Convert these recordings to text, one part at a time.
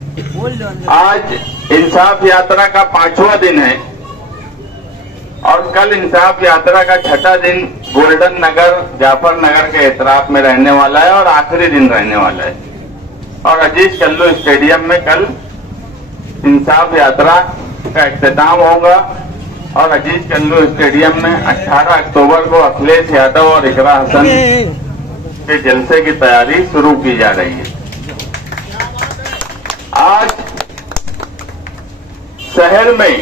आज इंसाफ यात्रा का 5वां दिन है और कल इंसाफ यात्रा का 6ठा दिन गोल्डन नगर जाफर नगर के एतराफ में रहने वाला है और आखिरी दिन रहने वाला है। और अजीज कल्लू स्टेडियम में कल इंसाफ यात्रा का इख्तिताम होगा और अजीज कल्लू स्टेडियम में 18 अक्टूबर को अखिलेश यादव और इकरा हसन के जलसे की तैयारी शुरू की जा रही है। आज शहर में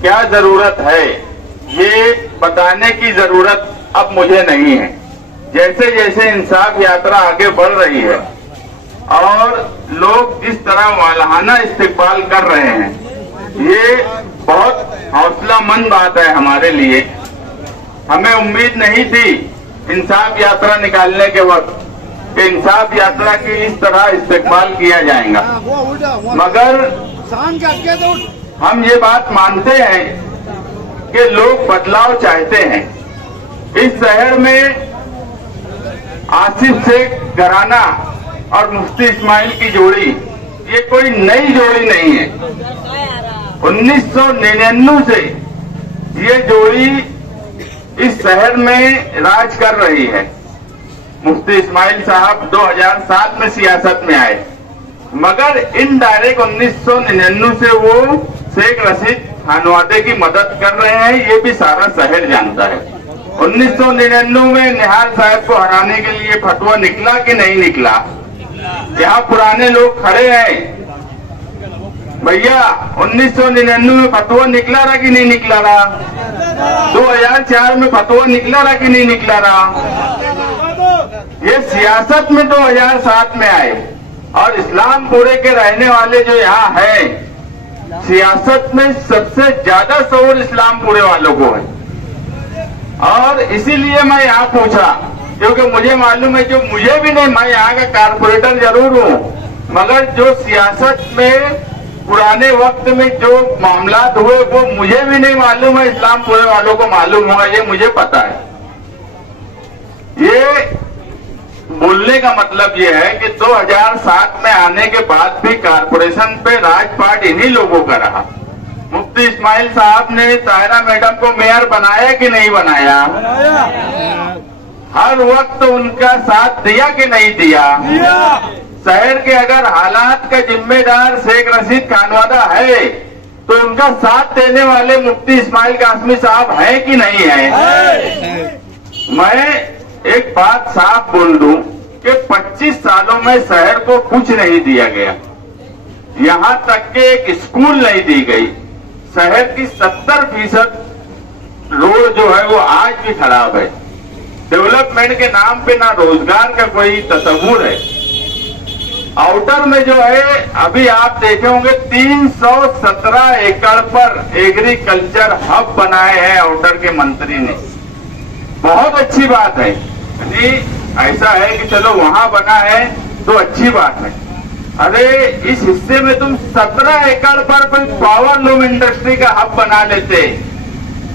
क्या जरूरत है ये बताने की जरूरत अब मुझे नहीं है। जैसे जैसे इंसाफ यात्रा आगे बढ़ रही है और लोग जिस तरह वालहाना इस्तकबाल कर रहे हैं, ये बहुत हौसलामंद बात है हमारे लिए। हमें उम्मीद नहीं थी इंसाफ यात्रा निकालने के वक्त कि इंसाफ यात्रा की इस तरह इस्तेमाल किया जाएगा, मगर हम ये बात मानते हैं कि लोग बदलाव चाहते हैं। इस शहर में आसिफ शेख घराना और मुफ्ती इस्माइल की जोड़ी ये कोई नई जोड़ी नहीं है। 1999 से ये जोड़ी इस शहर में राज कर रही है। मुफ्ती इस्माइल साहब 2007 में सियासत में आए, मगर इनडायरेक्ट 1999 से वो शेख रशीद खानवादे की मदद कर रहे हैं, ये भी सारा शहर जानता है। 1999 में निहाल साहब को हराने के लिए फतवा निकला कि नहीं निकला? यहाँ पुराने लोग खड़े हैं भैया, 1999 में फतवा निकला रहा कि नहीं निकला रहा? 2004 में फतवा निकला रहा कि नहीं निकला रहा? ये सियासत में 2007 में आए और इस्लामपुरे के रहने वाले जो यहाँ हैं, सियासत में सबसे ज्यादा शौर इस्लामपुरे वालों को है। और इसीलिए मैं यहाँ पूछा, क्योंकि मुझे मालूम है, जो मुझे भी नहीं, मैं यहाँ का कारपोरेटर जरूर हूँ, मगर जो सियासत में पुराने वक्त में जो मामला हुए वो मुझे भी नहीं मालूम है, इस्लामपुरे वालों को मालूम होगा, ये मुझे पता है। ये बोलने का मतलब ये है कि 2007 में आने के बाद भी कारपोरेशन पे राजपाट इन्हीं लोगों का रहा। मुफ्ती इस्माइल साहब ने ताहिरा मैडम को मेयर बनाया कि नहीं बनाया? हर वक्त उनका साथ दिया कि नहीं दिया? शहर के अगर हालात का जिम्मेदार शेख रशीद खानवादा है तो उनका साथ देने वाले मुफ्ती इस्माइल कासमी साहब हैं कि नहीं है? मैं एक बात साफ बोल दूं कि 25 सालों में शहर को कुछ नहीं दिया गया, यहाँ तक के एक स्कूल नहीं दी गई। शहर की 70% रोड जो है वो आज भी खराब है। डेवलपमेंट के नाम पे ना रोजगार का कोई तस्वुर है। आउटर में जो है, अभी आप देखे होंगे 317 एकड़ पर एग्रीकल्चर हब बनाए हैं आउटर के मंत्री ने। बहुत अच्छी बात है, यानी ऐसा है कि चलो वहां बना है तो अच्छी बात है। अरे इस हिस्से में तुम 17 एकड़ पर कोई पावर लूम इंडस्ट्री का हब बना लेते।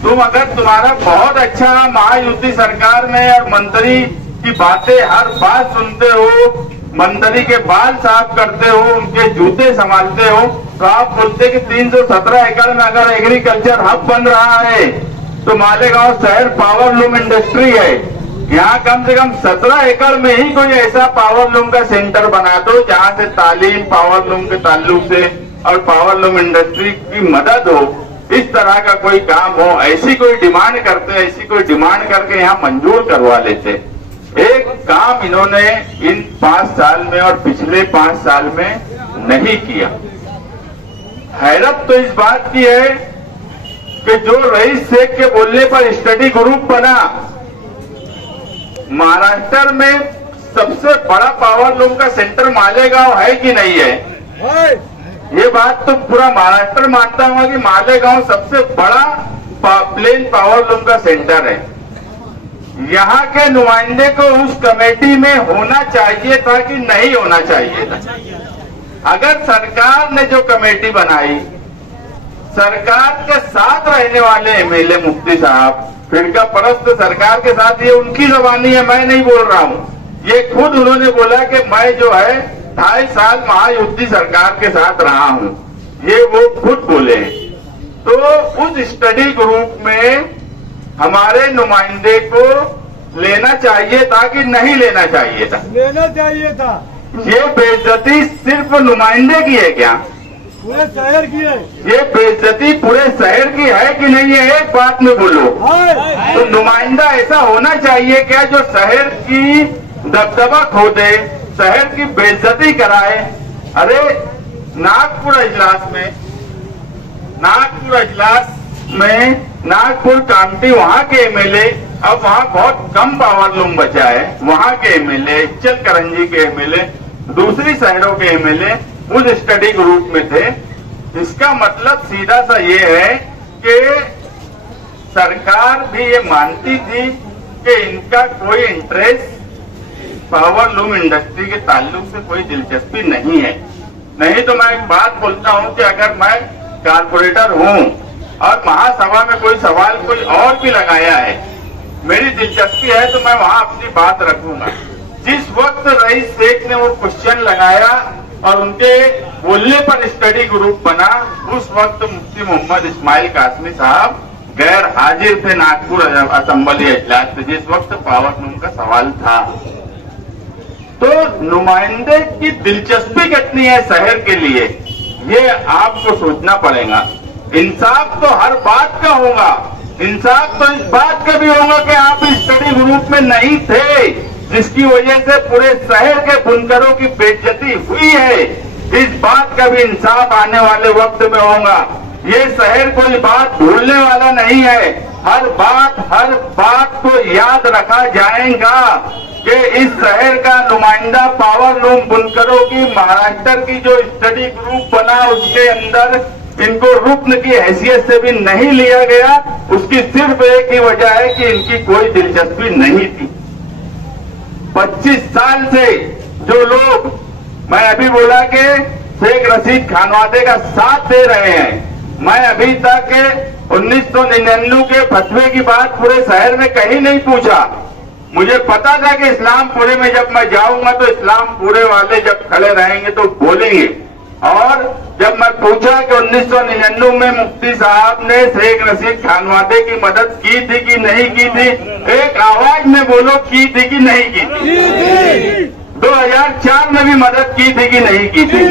तुम अगर तुम्हारा बहुत अच्छा महायुति सरकार में और मंत्री की बातें हर बात सुनते हो, मंत्री के बाल साफ करते हो, उनके जूते संभालते हो, तो आप बोलते कि 317 एकड़ में अगर एग्रीकल्चर हब बन रहा है तो मालेगांव शहर पावर लूम इंडस्ट्री है, यहाँ कम से कम 17 एकड़ में ही कोई ऐसा पावर लूम का सेंटर बना दो जहाँ से तालीम पावर लूम के ताल्लुक से और पावर लूम इंडस्ट्री की मदद हो। इस तरह का कोई काम हो, ऐसी कोई डिमांड करते, ऐसी कोई डिमांड करके यहाँ मंजूर करवा लेते। एक काम इन्होंने इन 5 साल में और पिछले 5 साल में नहीं किया। हैरत तो इस बात की है कि जो रईस शेख के बोलने पर स्टडी ग्रुप बना, महाराष्ट्र में सबसे बड़ा पावर लूम का सेंटर मालेगांव है कि नहीं है? ये बात तो पूरा महाराष्ट्र मानता हूँ कि मालेगांव सबसे बड़ा प्लेन पावर लूम का सेंटर है। यहाँ के नुमाइंदे को उस कमेटी में होना चाहिए था कि नहीं होना चाहिए था? अगर सरकार ने जो कमेटी बनाई, सरकार के साथ रहने वाले एमएलए मुफ्ती साहब, फिरका परस्त सरकार के साथ, ये उनकी जबानी है, मैं नहीं बोल रहा हूँ। ये खुद उन्होंने बोला कि मैं जो है 2.5 साल महायुति सरकार के साथ रहा हूं, ये वो खुद बोले हैं। तो उस स्टडी ग्रुप में हमारे नुमाइंदे को लेना चाहिए था कि नहीं लेना चाहिए था? लेना चाहिए था। ये बेइज्जती सिर्फ नुमाइंदे की है क्या? पूरे शहर की है। ये बेइज्जती पूरे शहर की है कि नहीं है? एक बात में बोलो। तो नुमाइंदा ऐसा होना चाहिए क्या जो शहर की दबदबा खो दे, शहर की बेइज्जती कराए? अरे नागपुर इजलास में नागपुर कामटी वहाँ के एमएलए, अब वहाँ बहुत कम पावर लूम बचा है, वहाँ के एमएलए, चलकरंजी के एमएलए, दूसरी शहरों के एमएलए उस स्टडी ग्रुप में थे। इसका मतलब सीधा सा ये है कि सरकार भी ये मानती थी कि इनका कोई इंटरेस्ट पावर लूम इंडस्ट्री के ताल्लुक से कोई दिलचस्पी नहीं है। नहीं तो मैं एक बात बोलता हूं कि अगर मैं कारपोरेटर हूं और महासभा में कोई सवाल कोई और भी लगाया है, मेरी दिलचस्पी है तो मैं वहां अपनी बात रखूंगा। जिस वक्त रईस शेख ने वो क्वेश्चन लगाया और उनके बोलने पर स्टडी ग्रुप बना, उस वक्त मुफ्ती मोहम्मद इस्माइल कासमी साहब गैर हाजिर थे नागपुर असेंबली इजलास पे, जिस वक्त पावर लूम का सवाल था। तो नुमाइंदे की दिलचस्पी कितनी है शहर के लिए, ये आपको सोचना पड़ेगा। इंसाफ तो हर बात का होगा, इंसाफ तो इस बात का भी होगा कि आप इस स्टडी ग्रुप में नहीं थे, जिसकी वजह से पूरे शहर के बुनकरों की बेइज्जती हुई है। इस बात का भी इंसाफ आने वाले वक्त में होगा। ये शहर कोई बात भूलने वाला नहीं है, हर बात को याद रखा जाएगा कि इस शहर का नुमाइंदा पावर लूम बुनकरों की महाराष्ट्र की जो स्टडी ग्रुप बना उसके अंदर इनको रुकन की हैसियत से भी नहीं लिया गया। उसकी सिर्फ एक ही वजह है कि इनकी कोई दिलचस्पी नहीं थी। 25 साल से जो लोग, मैं अभी बोला कि शेख रशीद खानवादे का साथ दे रहे हैं, मैं अभी तक 1999 के फतवे की बात पूरे शहर में कहीं नहीं पूछा। मुझे पता था कि इस्लामपुरे में जब मैं जाऊंगा तो इस्लामपुरे वाले जब खड़े रहेंगे तो बोलेंगे। और जब मैं पूछा कि 1999 में मुफ्ती साहब ने शेख रशीद खानवादे की मदद की थी कि नहीं की थी, एक आवाज में बोलो, की थी कि नहीं की थी? 2004 में भी मदद की थी कि नहीं की थी?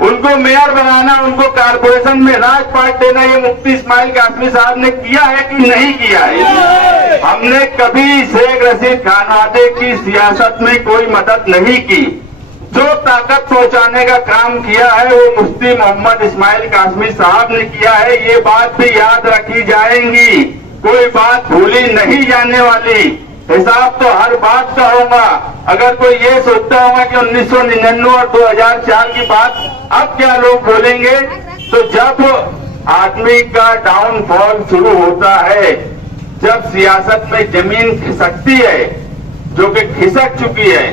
उनको मेयर बनाना, उनको कारपोरेशन में राजपाट देना, ये मुफ्ती इस्माइल कासमी साहब ने किया है कि नहीं किया है? हमने कभी शेख रशीद खानवादे की सियासत में कोई मदद नहीं की। जो ताकत पहुंचाने का काम किया है वो मुफ्ती मोहम्मद इस्माइल कासमी साहब ने किया है। ये बात भी याद रखी जाएंगी, कोई बात भूली नहीं जाने वाली। हिसाब तो हर बात का होगा। अगर कोई ये सोचता होगा कि 1999 और 2004 की बात अब क्या लोग बोलेंगे, तो जब आदमी का डाउनफॉल शुरू होता है, जब सियासत में जमीन खिसकती है, जो कि खिसक चुकी है,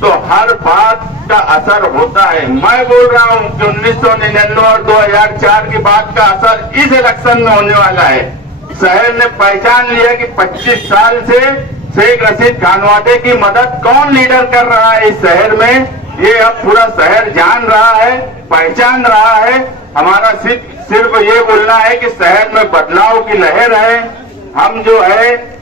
तो हर बात का असर होता है। मैं बोल रहा हूं कि 1999 और 2004 की बात का असर इस इलेक्शन में होने वाला है। शहर ने पहचान लिया कि 25 साल से शेख रशीद खानवादे की मदद कौन लीडर कर रहा है इस शहर में, ये अब पूरा शहर जान रहा है, पहचान रहा है। हमारा सिर्फ ये बोलना है कि शहर में बदलाव की लहर है। हम जो है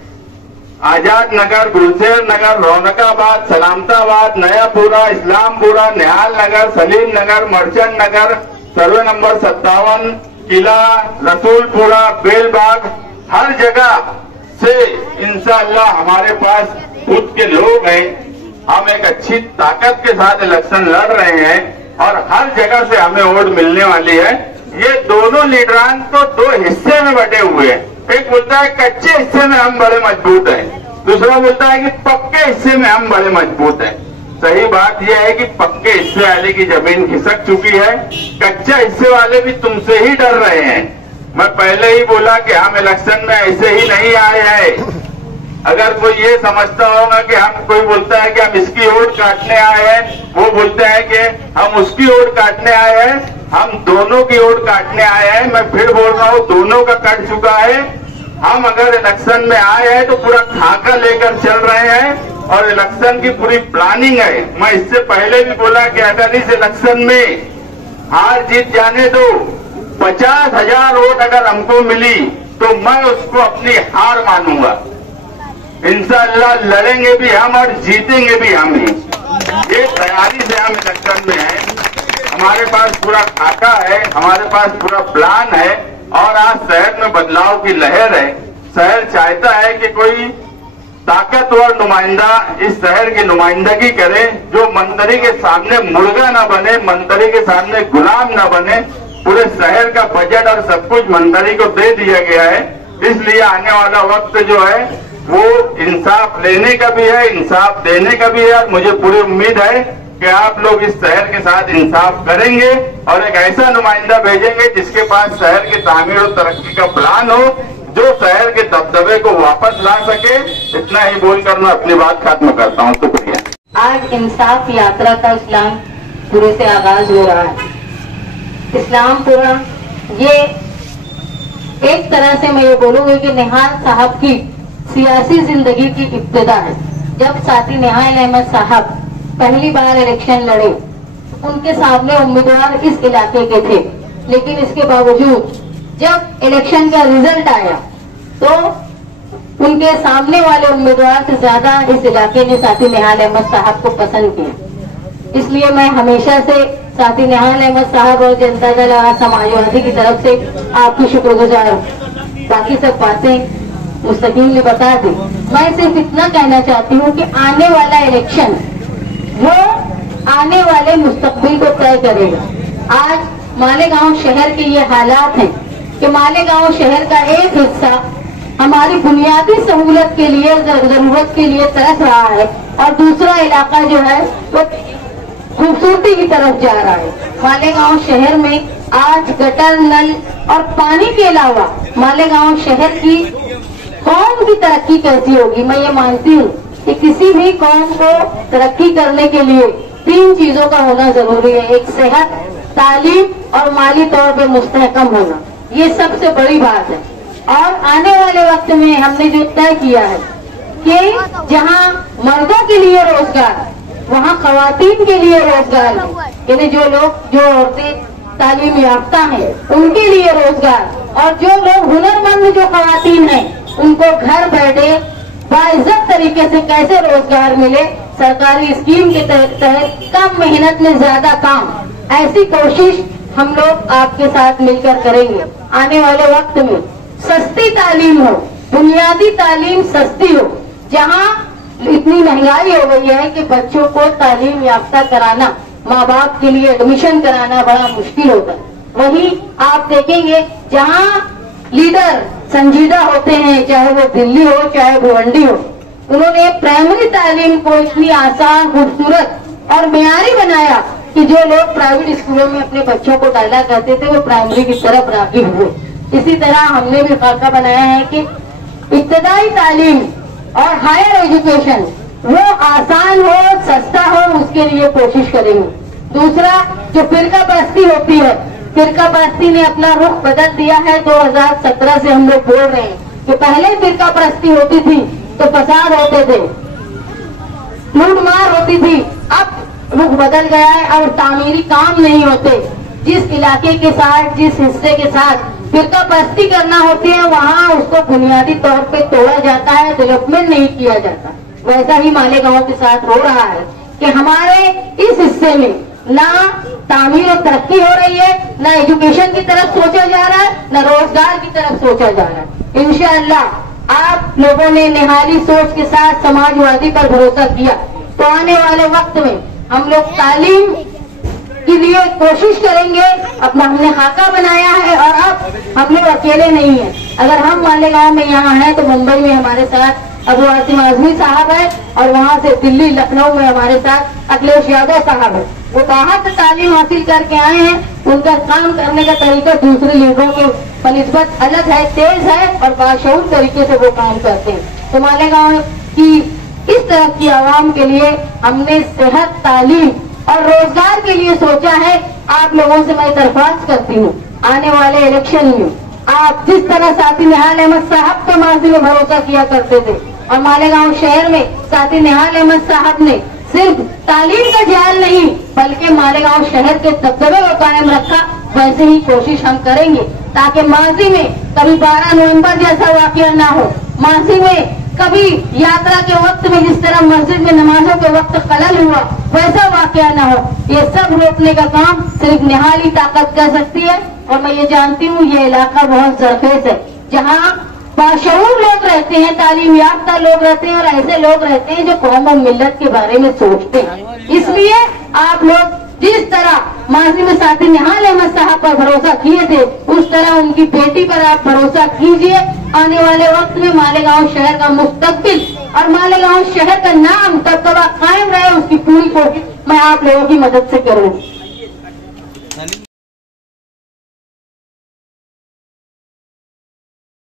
आजाद नगर, गुलशेर नगर, रौनकाबाद, सलामताबाद, नयापुरा, इस्लामपुरा, निहाल नगर, सलीम नगर, मर्चेंट नगर, सर्वे नंबर 57, किला, रसूलपुरा, बेलबाग, हर जगह से इंशाअल्लाह हमारे पास खुद के लोग हैं। हम एक अच्छी ताकत के साथ इलेक्शन लड़ रहे हैं और हर जगह से हमें वोट मिलने वाली है। ये दोनों लीडरान तो 2 हिस्से में बटे हुए हैं। एक बोलता है कच्चे हिस्से में हम बड़े मजबूत हैं, दूसरा बोलता है कि पक्के हिस्से में हम बड़े मजबूत हैं। सही बात यह है कि पक्के हिस्से वाले की जमीन खिसक चुकी है, कच्चे हिस्से वाले भी तुमसे ही डर रहे हैं। मैं पहले ही बोला कि हम इलेक्शन में ऐसे ही नहीं आए हैं। अगर कोई ये समझता होगा कि हम, कोई बोलता है कि हम इसकी वोट काटने आए हैं, वो बोलते हैं कि हम उसकी वोट काटने आए हैं, हम दोनों की वोट काटने आए हैं। मैं फिर बोल रहा हूँ, दोनों का कट चुका है। हम अगर इलेक्शन में आए हैं तो पूरा खाका लेकर चल रहे हैं और इलेक्शन की पूरी प्लानिंग है। मैं इससे पहले भी बोला कि अगर इस इलेक्शन में हार जीत जाने दो, 50,000 वोट अगर हमको मिली तो मैं उसको अपनी हार मानूंगा। इंशाअल्लाह लड़ेंगे भी हम और जीतेंगे भी हम ही। ये तैयारी से हम इलेक्शन में हैं। हमारे पास पूरा खाका है, हमारे पास पूरा प्लान है और आज शहर में बदलाव की लहर है। शहर चाहता है कि कोई ताकतवर नुमाइंदा इस शहर की नुमाइंदगी करे, जो मंत्री के सामने मुर्गा न बने, मंत्री के सामने गुलाम न बने। पूरे शहर का बजट और सब कुछ मंत्री को दे दिया गया है, इसलिए आने वाला वक्त जो है वो इंसाफ लेने का भी है, इंसाफ देने का भी है। मुझे पूरी उम्मीद है कि आप लोग इस शहर के साथ इंसाफ करेंगे और एक ऐसा नुमाइंदा भेजेंगे जिसके पास शहर की तामीर और तरक्की का प्लान हो, जो शहर के दबदबे को वापस ला सके। इतना ही बोलकर मैं अपनी बात खत्म करता हूँ। शुक्रिया। आज इंसाफ यात्रा का इस्लामपुरे से आगाज हो रहा है। इस्लामपुरा ये एक तरह से मैं ये बोलूंगी कि निहाल साहब की सियासी जिंदगी की इब्तिदा है। जब साथी निहाल अहमद साहब पहली बार इलेक्शन लड़े, उनके सामने उम्मीदवार इस इलाके के थे, लेकिन इसके बावजूद जब इलेक्शन का रिजल्ट आया तो उनके सामने वाले उम्मीदवार से ज्यादा इस इलाके ने साथी निहाल अहमद साहब को पसंद किया। इसलिए मैं हमेशा से साथी निहाल अहमद साहब और जनता दल समाजवादी की तरफ से आपकी शुक्रगुजार हूँ। बाकी सब बातें मुस्तकीम ने बता दी। मैं सिर्फ इतना कहना चाहती हूँ कि आने वाला इलेक्शन वो आने वाले मुस्तकबिल को तय करेगा। आज मालेगांव शहर के ये हालात हैं कि मालेगांव शहर का एक हिस्सा हमारी बुनियादी सहूलत के लिए, जरूरत के लिए तरस रहा है और दूसरा इलाका जो है वो खूबसूरती की तरफ जा रहा है। मालेगांव शहर में आज गटर, नल और पानी के अलावा मालेगांव शहर की कौम की तरक्की कैसी होगी। मैं ये मानती हूँ कि किसी भी कौम को तरक्की करने के लिए 3 चीजों का होना जरूरी है। एक सेहत, तालीम और माली तौर पे मुस्तहकम होना। ये सबसे बड़ी बात है। और आने वाले वक्त में हमने जो तय किया है कि जहाँ मर्दों के लिए रोजगार, वहाँ खवातीन के लिए रोजगार है। यानी जो औरतें तालीम याफ्ता हैं उनके लिए रोजगार, और जो लोग हुनरमंद जो खवातीन हैं उनको घर बैठे बाइज्जत तरीके से कैसे रोजगार मिले, सरकारी स्कीम के तहत कम मेहनत में ज्यादा काम, ऐसी कोशिश हम लोग आपके साथ मिलकर करेंगे। आने वाले वक्त में सस्ती तालीम हो, बुनियादी तालीम सस्ती हो। जहाँ इतनी महंगाई हो गई है कि बच्चों को तालीम याफ्ता कराना, माँ बाप के लिए एडमिशन कराना बड़ा मुश्किल होता है, वहीं आप देखेंगे जहाँ लीडर संजीदा होते हैं, चाहे वो दिल्ली हो चाहे भिवंडी हो, उन्होंने प्राइमरी तालीम को इतनी आसान, खूबसूरत और मियारी बनाया कि जो लोग प्राइवेट स्कूलों में अपने बच्चों को डाला करते थे वो प्राइमरी की तरफ राग़िब हुए। इसी तरह हमने भी खाका बनाया है कि इब्तदाई तालीम और हायर एजुकेशन वो आसान हो, सस्ता हो, उसके लिए कोशिश करेंगे। दूसरा, जो फिरका परस्ती होती है, फिरका परस्ती ने अपना रुख बदल दिया है। 2017 से हम लोग बोल रहे हैं कि पहले फिरका परस्ती होती थी तो फसाद होते थे, लूटमार होती थी, अब रुख बदल गया है और तामीरी काम नहीं होते। जिस इलाके के साथ, जिस हिस्से के साथ फिरका परस्ती करना होती है वहाँ उसको बुनियादी तौर पे तोड़ा जाता है, डेवलपमेंट नहीं किया जाता। वैसा ही मालेगांव के साथ हो रहा है कि हमारे इस हिस्से में ना तामीर और तरक्की हो रही है, ना एजुकेशन की तरफ सोचा जा रहा है, ना रोजगार की तरफ सोचा जा रहा है। इंशाअल्लाह आप लोगों ने निहाली सोच के साथ समाजवादी पर भरोसा किया तो आने वाले वक्त में हम लोग तालीम के लिए कोशिश करेंगे। अपना हमने खाका बनाया है और अब हम लोग अकेले नहीं है। अगर हम मालेगांव में यहाँ हैं तो मुंबई में हमारे साथ अबू आसिम आजमी साहब है और वहाँ से दिल्ली, लखनऊ में हमारे साथ अखिलेश यादव साहब है। वो बाहर से तालीम हासिल करके आए हैं, उनका काम करने का तरीका दूसरे लीडरों के बनिस्बत अलग है, तेज है और बाशऊर तरीके से वो काम करते हैं। तो मालेगांव की इस तरह की आवाम के लिए हमने सेहत, तालीम और रोजगार के लिए सोचा है। आप लोगों से मैं दरख्वास्त करती हूँ, आने वाले इलेक्शन में आप जिस तरह साथी निहाल अहमद साहब के माजी में भरोसा किया करते थे, और मालेगांव शहर में साथी निहाल अहमद साहब ने सिर्फ तालीम का जाल नहीं बल्कि मालेगांव शहर के दबदबे को कायम रखा। वैसे ही कोशिश हम करेंगे ताकि माजी में कभी 12 नवंबर जैसा वाकया ना हो, माजी में कभी यात्रा के वक्त में जिस तरह मस्जिद में नमाजों के वक्त खलल हुआ वैसा वाकया ना हो। ये सब रोकने का काम सिर्फ निहाल ही ताकत कर सकती है। और मैं ये जानती हूँ ये इलाका बहुत सरफेस है जहाँ बाशऊर लोग रहते हैं, तालीम याफ्ता लोग रहते हैं और ऐसे लोग रहते हैं जो कौम और मिल्लत के बारे में सोचते हैं। इसलिए आप लोग जिस तरह माजी में साथी निहाल अहमद साहब पर भरोसा किए थे उस तरह उनकी बेटी पर आप भरोसा कीजिए। आने वाले वक्त में मालेगांव शहर का मुस्तकबिल और मालेगांव शहर का नाम दबदबा कायम रहे उसकी पूरी कोशिश मैं आप लोगों की मदद से करूँगी।